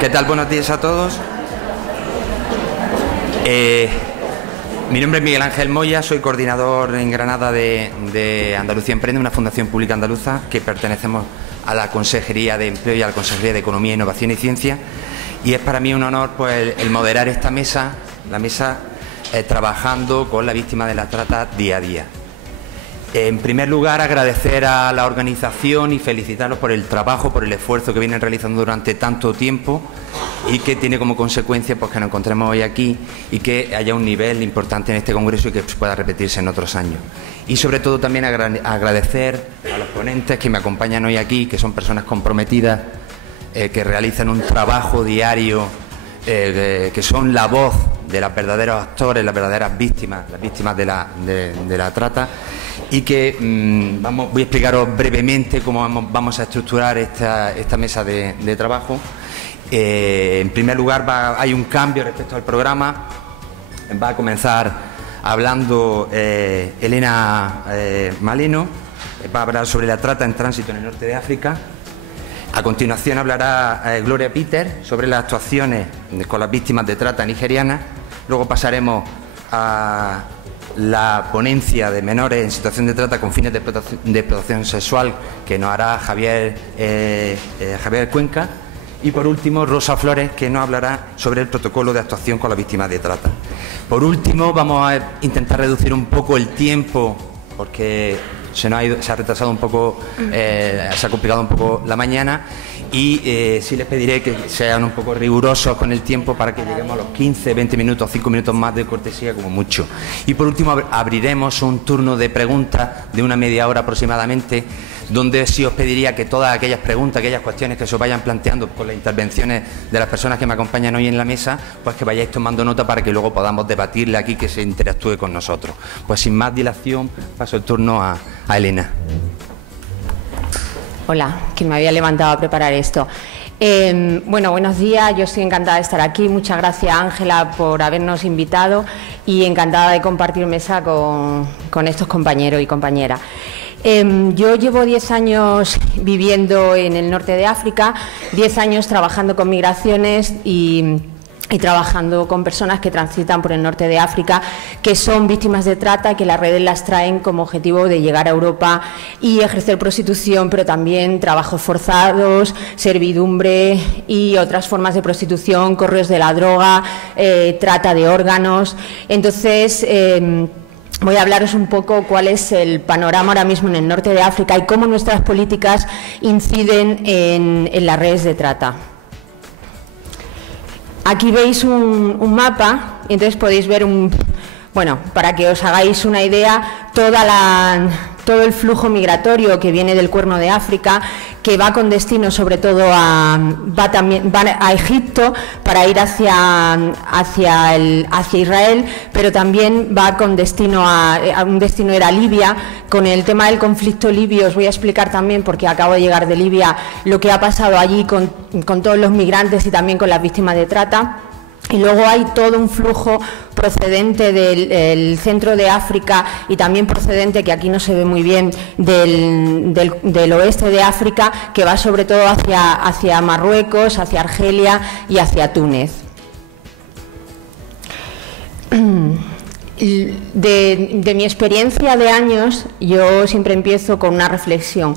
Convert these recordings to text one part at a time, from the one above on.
¿Qué tal? Buenos días a todos. Mi nombre es Miguel Ángel Moya, soy coordinador en Granada de Andalucía Emprende, una fundación pública andaluza que pertenecemos a la Consejería de Empleo y a la Consejería de Economía, Innovación y Ciencia. Y es para mí un honor pues, el moderar esta mesa, trabajando con la víctima de la trata día a día. En primer lugar, agradecer a la organización y felicitarlos por el trabajo, por el esfuerzo que vienen realizando durante tanto tiempo y que tiene como consecuencia pues, que nos encontremos hoy aquí y que haya un nivel importante en este congreso y que pueda repetirse en otros años. Y sobre todo también agradecer a los ponentes que me acompañan hoy aquí, que son personas comprometidas, que realizan un trabajo diario, que son la voz de los verdaderos actores, las verdaderas víctimas, las víctimas de la trata. Y que voy a explicaros brevemente cómo vamos a estructurar esta mesa de trabajo. En primer lugar, hay un cambio respecto al programa. Va a comenzar hablando Elena Maleno, va a hablar sobre la trata en tránsito en el norte de África. A continuación hablará Gloria Peter sobre las actuaciones con las víctimas de trata nigerianas. Luego pasaremos a la ponencia de menores en situación de trata con fines de explotación sexual, que nos hará Javier Cuenca. Y por último, Rosa Flores, que nos hablará sobre el protocolo de actuación con las víctimas de trata. Por último, vamos a intentar reducir un poco el tiempo, porque se ha retrasado un poco, se ha complicado un poco la mañana. Y sí les pediré que sean un poco rigurosos con el tiempo para que lleguemos a los 15, 20 minutos, 5 minutos más de cortesía como mucho. Y por último abriremos un turno de preguntas de una media hora aproximadamente, donde sí os pediría que todas aquellas preguntas, aquellas cuestiones que se os vayan planteando con las intervenciones de las personas que me acompañan hoy en la mesa, pues que vayáis tomando nota para que luego podamos debatirle aquí, que se interactúe con nosotros. Pues sin más dilación paso el turno a Elena. Hola, que me había levantado a preparar esto. Bueno, buenos días, yo estoy encantada de estar aquí. Muchas gracias, Ángela, por habernos invitado y encantada de compartir mesa con estos compañeros y compañeras. Yo llevo 10 años viviendo en el norte de África, 10 años trabajando con migraciones y trabajando con personas que transitan por el norte de África, que son víctimas de trata, que las redes las traen como objetivo de llegar a Europa y ejercer prostitución, pero también trabajos forzados, servidumbre y otras formas de prostitución, correos de la droga, trata de órganos. Entonces, voy a hablaros un poco cuál es el panorama ahora mismo en el norte de África y cómo nuestras políticas inciden en las redes de trata. Aquí veis un mapa y entonces podéis ver bueno, para que os hagáis una idea, todo el flujo migratorio que viene del Cuerno de África, que va con destino sobre todo va a Egipto para ir hacia Israel, pero también va con destino un destino era Libia. Con el tema del conflicto libio os voy a explicar también, porque acabo de llegar de Libia, lo que ha pasado allí con todos los migrantes y también con las víctimas de trata. Y luego hay todo un flujo procedente del centro de África y también procedente, que aquí no se ve muy bien, del oeste de África, que va sobre todo hacia Marruecos, hacia Argelia y hacia Túnez. De mi experiencia de años, yo siempre empiezo con una reflexión.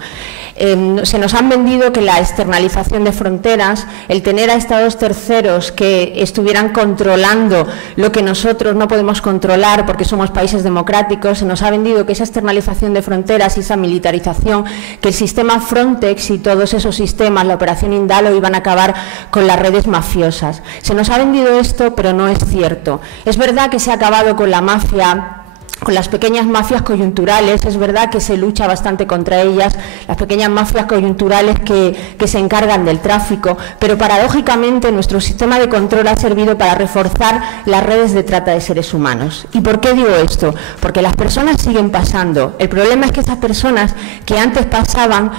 Se nos han vendido que la externalización de fronteras, el tener a estados terceros que estuvieran controlando lo que nosotros no podemos controlar porque somos países democráticos, se nos ha vendido que esa externalización de fronteras y esa militarización, que el sistema Frontex y todos esos sistemas, la operación Indalo, iban a acabar con las redes mafiosas. Se nos ha vendido esto, pero no es cierto. Es verdad que se ha acabado con la mafia, con las pequeñas mafias coyunturales. Es verdad que se lucha bastante contra ellas, las pequeñas mafias coyunturales que se encargan del tráfico, pero paradójicamente nuestro sistema de control ha servido para reforzar las redes de trata de seres humanos. ¿Y por qué digo esto? Porque las personas siguen pasando. El problema es que esas personas que antes pasaban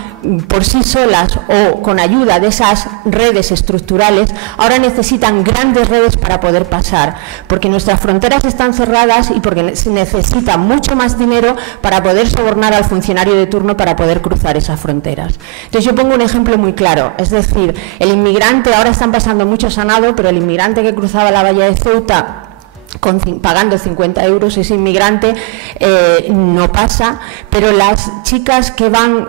por sí solas o con ayuda de esas redes estructurales, ahora necesitan grandes redes para poder pasar, porque nuestras fronteras están cerradas y porque necesitan necesita mucho más dinero para poder sobornar al funcionario de turno para poder cruzar esas fronteras. Entonces yo pongo un ejemplo muy claro, es decir, el inmigrante, ahora están pasando muchos a nado, pero el inmigrante que cruzaba la valla de Ceuta pagando 50 euros, ese inmigrante no pasa, pero las chicas que van,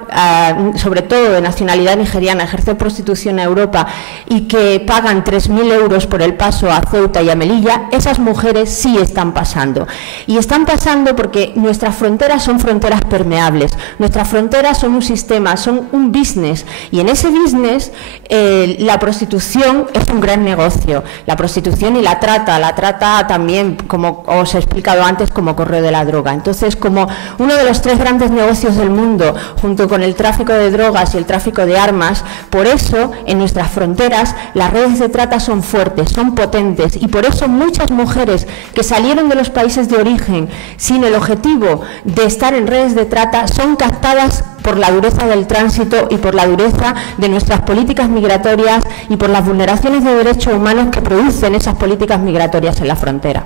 sobre todo de nacionalidad nigeriana, a ejercer prostitución a Europa y que pagan 3.000 euros por el paso a Ceuta y a Melilla, esas mujeres sí están pasando. Y están pasando porque nuestras fronteras son fronteras permeables, nuestras fronteras son un sistema, son un business, y en ese business la prostitución es un gran negocio, la prostitución y la trata también, como os he explicado antes, como correo de la droga. Entonces, como uno de los 3 grandes negocios del mundo, junto con el tráfico de drogas y el tráfico de armas, por eso en nuestras fronteras las redes de trata son fuertes, son potentes, y por eso muchas mujeres que salieron de los países de origen sin el objetivo de estar en redes de trata son captadas por la dureza del tránsito y por la dureza de nuestras políticas migratorias y por las vulneraciones de derechos humanos que producen esas políticas migratorias en la frontera.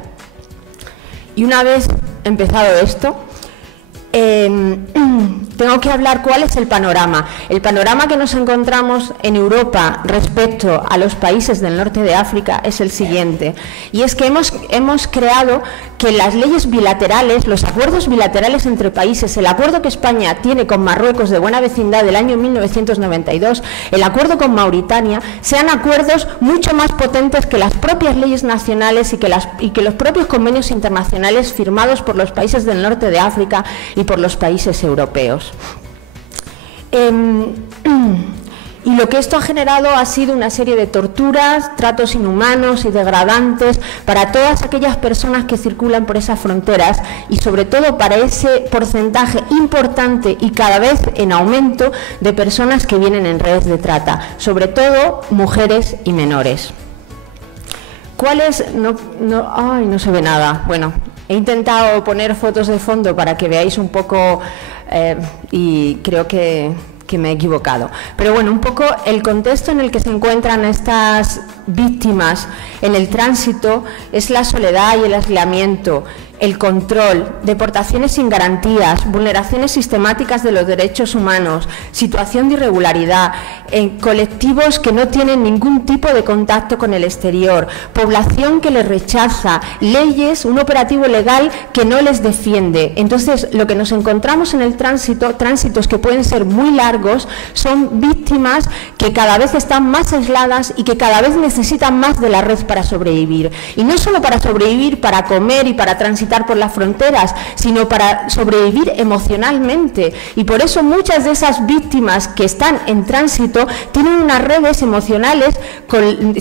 Y una vez empezado esto, tengo que hablar cuál es el panorama. El panorama que nos encontramos en Europa respecto a los países del norte de África es el siguiente, y es que hemos creado que las leyes bilaterales, los acuerdos bilaterales entre países, el acuerdo que España tiene con Marruecos de buena vecindad del año 1992, el acuerdo con Mauritania, sean acuerdos mucho más potentes que las propias leyes nacionales y que los propios convenios internacionales firmados por los países del norte de África y por los países europeos. Y lo que esto ha generado ha sido una serie de torturas, tratos inhumanos y degradantes para todas aquellas personas que circulan por esas fronteras, y sobre todo para ese porcentaje importante y cada vez en aumento de personas que vienen en redes de trata, sobre todo mujeres y menores. ¿Cuáles? Ay, no se ve nada. Bueno, he intentado poner fotos de fondo para que veáis un poco y creo que me he equivocado. Pero bueno, un poco el contexto en el que se encuentran estas víctimas en el tránsito es la soledad y el aislamiento, el control, deportaciones sin garantías, vulneraciones sistemáticas de los derechos humanos, situación de irregularidad, en colectivos que no tienen ningún tipo de contacto con el exterior, población que les rechaza, leyes, un operativo legal que no les defiende. Entonces, lo que nos encontramos en el tránsito, tránsitos que pueden ser muy largos, son víctimas que cada vez están más aisladas y que cada vez necesitan más de la red para sobrevivir. Y no solo para sobrevivir, para comer y para transitar por las fronteras, sino para sobrevivir emocionalmente. Y por eso muchas de esas víctimas que están en tránsito tienen unas redes emocionales,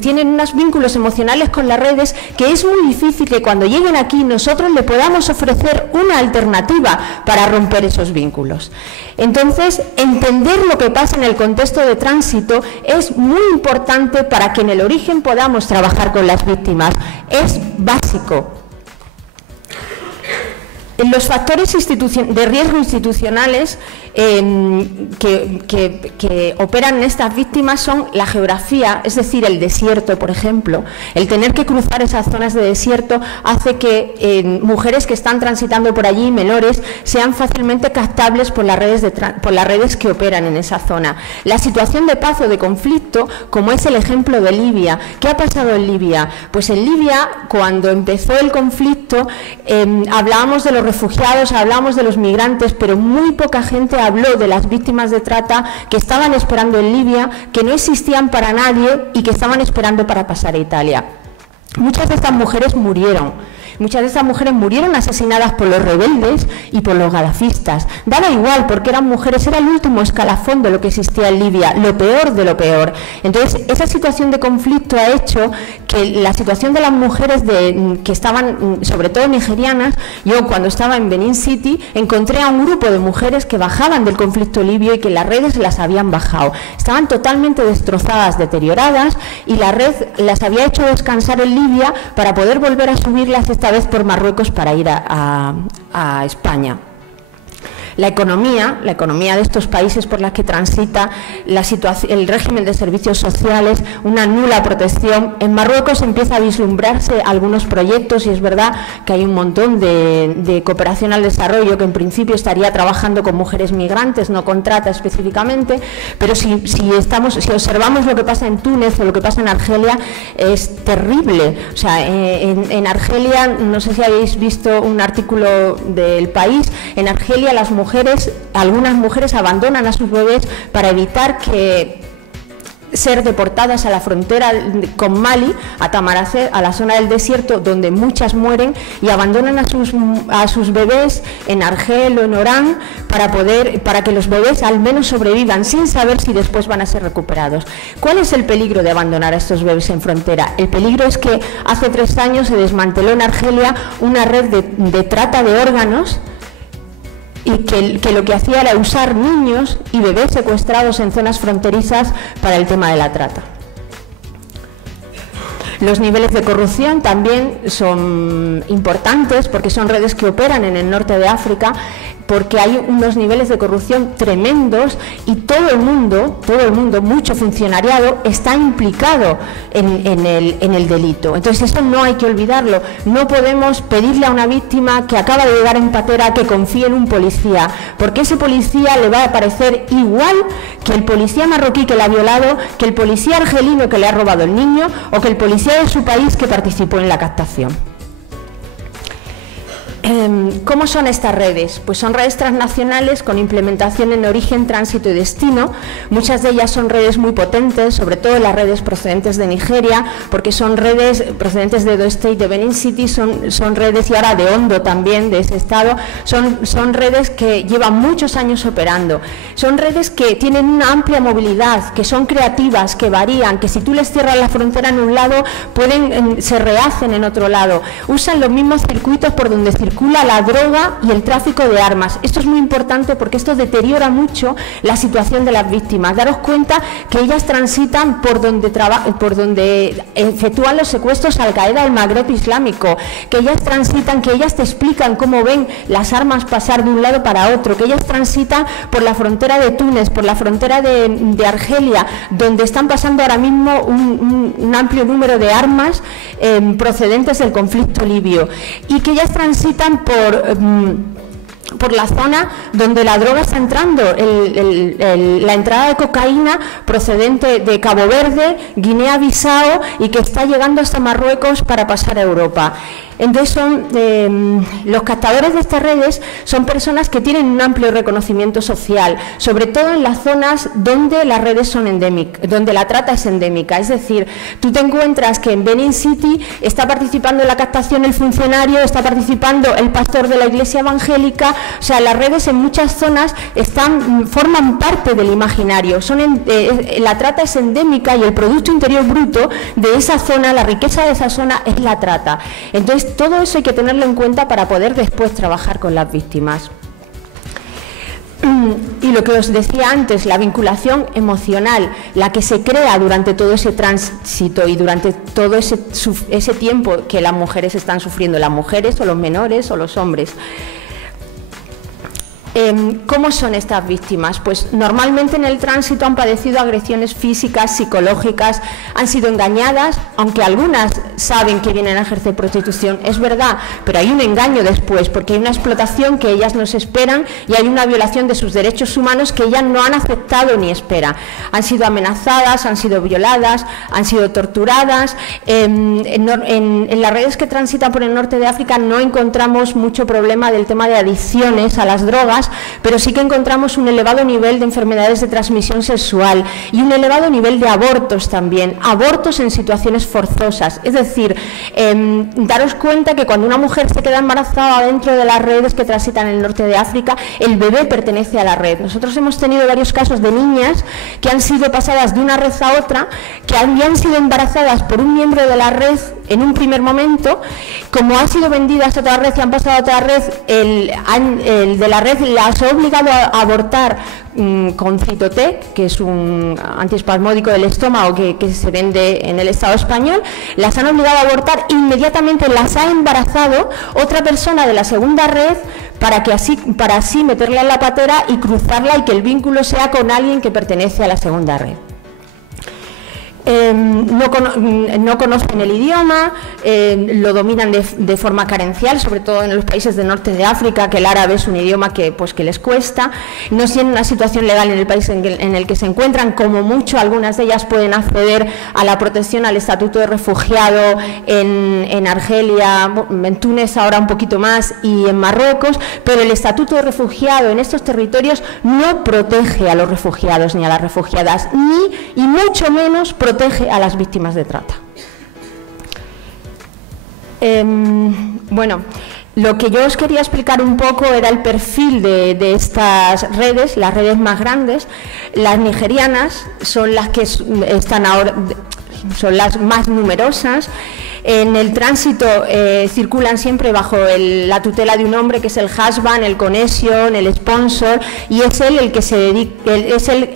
tienen unos vínculos emocionales con las redes, que es muy difícil que cuando lleguen aquí nosotros le podamos ofrecer una alternativa para romper esos vínculos. Entonces, entender lo que pasa en el contexto de tránsito es muy importante para que en el origen podamos trabajar con las víctimas. Es básico. Los factores de riesgo institucionales que operan en estas víctimas son la geografía, es decir, el desierto, por ejemplo. El tener que cruzar esas zonas de desierto hace que mujeres que están transitando por allí, menores, sean fácilmente captables por las redes que operan en esa zona. La situación de paz o de conflicto, como es el ejemplo de Libia. ¿Qué ha pasado en Libia? Pues en Libia, cuando empezó el conflicto, hablábamos de los refugiados, hablábamos de los migrantes, pero muy poca gente habló de las víctimas de trata que estaban esperando en Libia, que no existían para nadie y que estaban esperando para pasar a Italia. Muchas de estas mujeres murieron. Muchas de estas mujeres murieron asesinadas por los rebeldes y por los gadafistas. Daba igual, porque eran mujeres, era el último escalafón de lo que existía en Libia, lo peor de lo peor. Entonces, esa situación de conflicto ha hecho que la situación de las mujeres que estaban, sobre todo nigerianas, yo cuando estaba en Benin City, encontré a un grupo de mujeres que bajaban del conflicto libio y que las redes las habían bajado. Estaban totalmente destrozadas, deterioradas, y la red las había hecho descansar en Libia para poder volver a subirlas esta vez por Marruecos para ir a España. La economía de estos países por las que transita, el régimen de servicios sociales, una nula protección. En Marruecos empieza a vislumbrarse algunos proyectos y es verdad que hay un montón de cooperación al desarrollo que en principio estaría trabajando con mujeres migrantes, no con trata específicamente, pero si observamos lo que pasa en Túnez o lo que pasa en Argelia, es terrible. O sea, en Argelia, no sé si habéis visto un artículo del País, en Argelia algunas mujeres abandonan a sus bebés para evitar ser deportadas a la frontera con Mali, a Tamaracet, a la zona del desierto donde muchas mueren, y abandonan a sus bebés en Argel o en Orán para que los bebés al menos sobrevivan sin saber si después van a ser recuperados. ¿Cuál es el peligro de abandonar a estos bebés en frontera? El peligro es que hace 3 años se desmanteló en Argelia una red de trata de órganos, y que lo que hacía era usar niños y bebés secuestrados en zonas fronterizas para el tema de la trata. Los niveles de corrupción también son importantes porque son redes que operan en el norte de África, porque hay unos niveles de corrupción tremendos y todo el mundo, mucho funcionariado está implicado en el delito. Entonces eso no hay que olvidarlo. No podemos pedirle a una víctima que acaba de llegar en patera que confíe en un policía, porque ese policía le va a parecer igual que el policía marroquí que la ha violado, que el policía argelino que le ha robado el niño o que el policía de su país que participó en la captación. ¿Cómo son estas redes? Pues son redes transnacionales con implementación en origen, tránsito y destino. Muchas de ellas son redes muy potentes, sobre todo las redes procedentes de Nigeria, porque son redes procedentes de Edo State, de Benin City, son redes, y ahora de Ondo también, de ese estado, son redes que llevan muchos años operando. Son redes que tienen una amplia movilidad, que son creativas, que varían, que si tú les cierras la frontera en un lado, se rehacen en otro lado. Usan los mismos circuitos por donde circula la droga y el tráfico de armas. Esto es muy importante porque esto deteriora mucho la situación de las víctimas. Daros cuenta que ellas transitan por donde efectúan los secuestros Al-Qaeda del Magreb Islámico, que ellas transitan, que ellas te explican cómo ven las armas pasar de un lado para otro, que ellas transitan por la frontera de Túnez, por la frontera de Argelia, donde están pasando ahora mismo un amplio número de armas procedentes del conflicto libio, y que ellas transitan por la zona donde la droga está entrando, la entrada de cocaína procedente de Cabo Verde, Guinea-Bissau, y que está llegando hasta Marruecos para pasar a Europa. Entonces los captadores de estas redes son personas que tienen un amplio reconocimiento social, sobre todo en las zonas donde las redes son endémicas, donde la trata es endémica. Es decir, tú te encuentras que en Benin City está participando en la captación el funcionario, está participando el pastor de la iglesia evangélica. O sea, las redes en muchas zonas forman parte del imaginario. La trata es endémica y el Producto Interior Bruto de esa zona, la riqueza de esa zona es la trata. Entonces, todo eso hay que tenerlo en cuenta para poder después trabajar con las víctimas. Y lo que os decía antes, la vinculación emocional, la que se crea durante todo ese tránsito y durante todo ese tiempo que las mujeres están sufriendo, las mujeres o los menores o los hombres. ¿Cómo son estas víctimas? Pues normalmente en el tránsito han padecido agresiones físicas, psicológicas, han sido engañadas, aunque algunas saben que vienen a ejercer prostitución, es verdad, pero hay un engaño después, porque hay una explotación que ellas no se esperan y hay una violación de sus derechos humanos que ellas no han aceptado ni esperan. Han sido amenazadas, han sido violadas, han sido torturadas. En las redes que transitan por el norte de África no encontramos mucho problema del tema de adicciones a las drogas, pero sí que encontramos un elevado nivel de enfermedades de transmisión sexual y un elevado nivel de abortos también, abortos en situaciones forzosas. Es decir, daros cuenta que cuando una mujer se queda embarazada dentro de las redes que transitan en el norte de África, el bebé pertenece a la red. Nosotros hemos tenido varios casos de niñas que han sido pasadas de una red a otra, que habían sido embarazadas por un miembro de la red en un primer momento, como han sido vendidas a otra red y han pasado a otra red, el de la red las ha obligado a abortar con Citotec, que es un antiespasmódico del estómago que se vende en el Estado español. Las han obligado a abortar, inmediatamente las ha embarazado otra persona de la segunda red para así meterla en la patera y cruzarla y que el vínculo sea con alguien que pertenece a la segunda red. No conocen el idioma, lo dominan de forma carencial, sobre todo en los países del norte de África, que el árabe es un idioma que les cuesta, no tienen una situación legal en el país en el que se encuentran, como mucho algunas de ellas pueden acceder a la protección, al estatuto de refugiado en Argelia, en Túnez ahora un poquito más y en Marruecos, pero el estatuto de refugiado en estos territorios no protege a los refugiados ni a las refugiadas, y mucho menos protege a las víctimas de trata. Bueno, lo que yo os quería explicar un poco era el perfil de estas redes, las redes más grandes. Las nigerianas son las que están ahora, son las más numerosas. En el tránsito circulan siempre bajo la tutela de un hombre que es el husband, el connection, el sponsor, y es él el que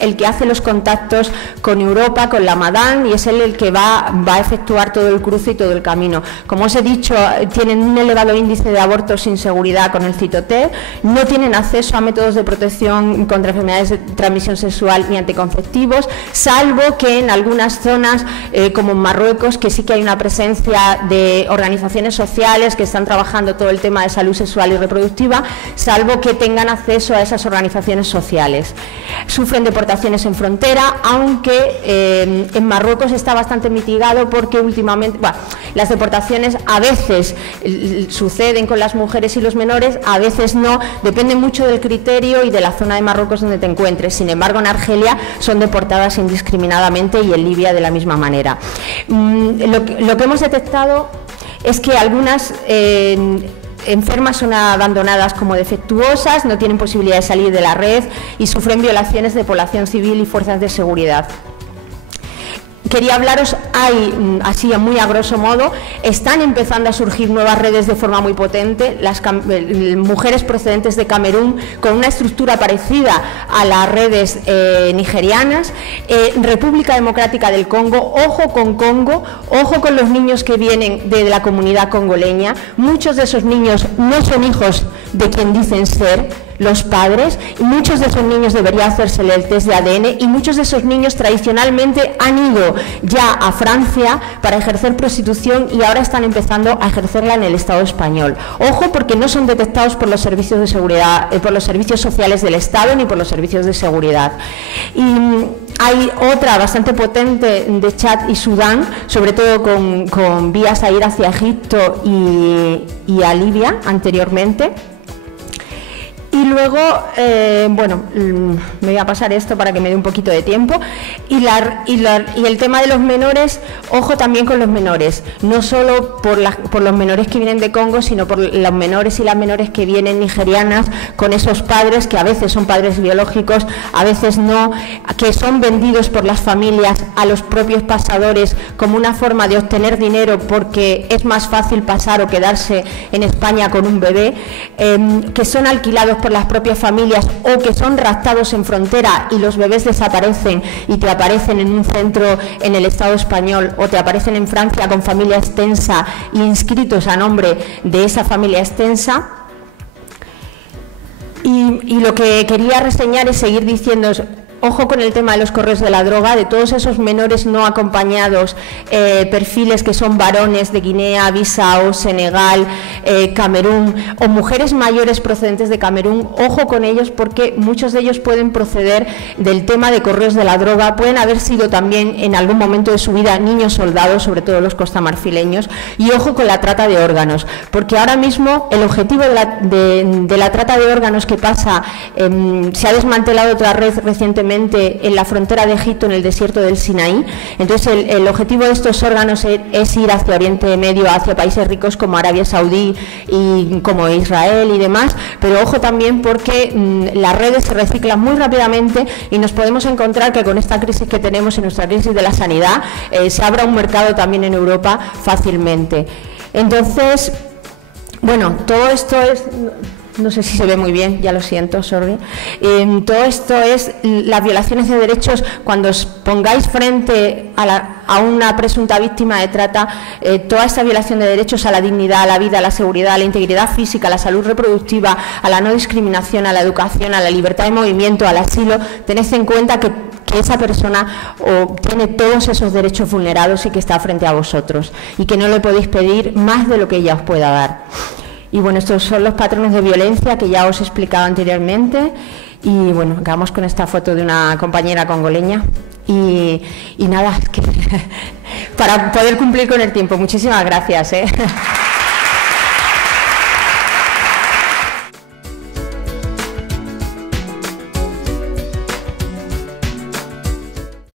el que hace los contactos con Europa, con la madame, y es él el que va a efectuar todo el cruce y todo el camino. Como os he dicho, tienen un elevado índice de abortos sin seguridad con el Citotet, no tienen acceso a métodos de protección contra enfermedades de transmisión sexual ni anticonceptivos, salvo que en algunas zonas, como en Marruecos, que sí que hay una presencia de organizaciones sociales que están trabajando todo el tema de salud sexual y reproductiva, salvo que tengan acceso a esas organizaciones sociales. Sufren deportaciones en frontera, aunque en Marruecos está bastante mitigado porque últimamente, las deportaciones a veces suceden con las mujeres y los menores, a veces no, depende mucho del criterio y de la zona de Marruecos donde te encuentres. Sin embargo, en Argelia son deportadas indiscriminadamente y en Libia de la misma manera. Lo que hemos detectado es que algunas enfermas son abandonadas como defectuosas, no tienen posibilidad de salir de la red y sufren violaciones de población civil y fuerzas de seguridad. Quería hablaros, así muy a grosso modo, están empezando a surgir nuevas redes de forma muy potente, las mujeres procedentes de Camerún con una estructura parecida a las redes nigerianas. República Democrática del Congo, ojo con los niños que vienen de la comunidad congoleña, muchos de esos niños no son hijos de quien dicen ser los padres, y muchos de esos niños debería hacérsele el test de ADN, y muchos de esos niños tradicionalmente han ido ya a Francia para ejercer prostitución y ahora están empezando a ejercerla en el Estado español. Ojo, porque no son detectados por los servicios de seguridad, por los servicios sociales del Estado ni por los servicios de seguridad. Y hay otra bastante potente de Chad y Sudán, sobre todo con vías a ir hacia Egipto y a Libia anteriormente. Y luego, bueno, me voy a pasar esto para que me dé un poquito de tiempo. Y el tema de los menores, ojo también con los menores, no solo por los menores que vienen de Congo, sino por los menores y las menores que vienen nigerianas con esos padres que a veces son padres biológicos, a veces no, que son vendidos por las familias a los propios pasadores como una forma de obtener dinero porque es más fácil pasar o quedarse en España con un bebé, que son alquilados por las propias familias o que son raptados en frontera y los bebés desaparecen y te aparecen en un centro en el Estado español o te aparecen en Francia con familia extensa y inscritos a nombre de esa familia extensa. Y lo que quería reseñar es seguir diciendo, ojo con el tema de los correos de la droga, de todos esos menores no acompañados, perfiles que son varones de Guinea, Bissau, Senegal, Camerún, o mujeres mayores procedentes de Camerún, ojo con ellos porque muchos de ellos pueden proceder del tema de correos de la droga, pueden haber sido también en algún momento de su vida niños soldados, sobre todo los costamarfileños, y ojo con la trata de órganos, porque ahora mismo el objetivo de la trata de órganos que pasa, se ha desmantelado otra red recientemente en la frontera de Egipto, en el desierto del Sinaí. Entonces el objetivo de estos órganos es ir hacia Oriente Medio, hacia países ricos como Arabia Saudí y como Israel y demás, pero ojo también porque las redes se reciclan muy rápidamente y nos podemos encontrar que con esta crisis que tenemos, en nuestra crisis de la sanidad, se abra un mercado también en Europa fácilmente. Entonces, bueno, todo esto es... no sé si se ve muy bien, ya lo siento, sorry. Todo esto es las violaciones de derechos. Cuando os pongáis frente a una presunta víctima de trata, toda esta violación de derechos a la dignidad, a la vida, a la seguridad, a la integridad física, a la salud reproductiva, a la no discriminación, a la educación, a la libertad de movimiento, al asilo, tened en cuenta que esa persona tiene todos esos derechos vulnerados y que está frente a vosotros y que no le podéis pedir más de lo que ella os pueda dar. Y bueno, estos son los patrones de violencia que ya os he explicado anteriormente. Y bueno, acabamos con esta foto de una compañera congoleña. Y nada, para poder cumplir con el tiempo. Muchísimas gracias.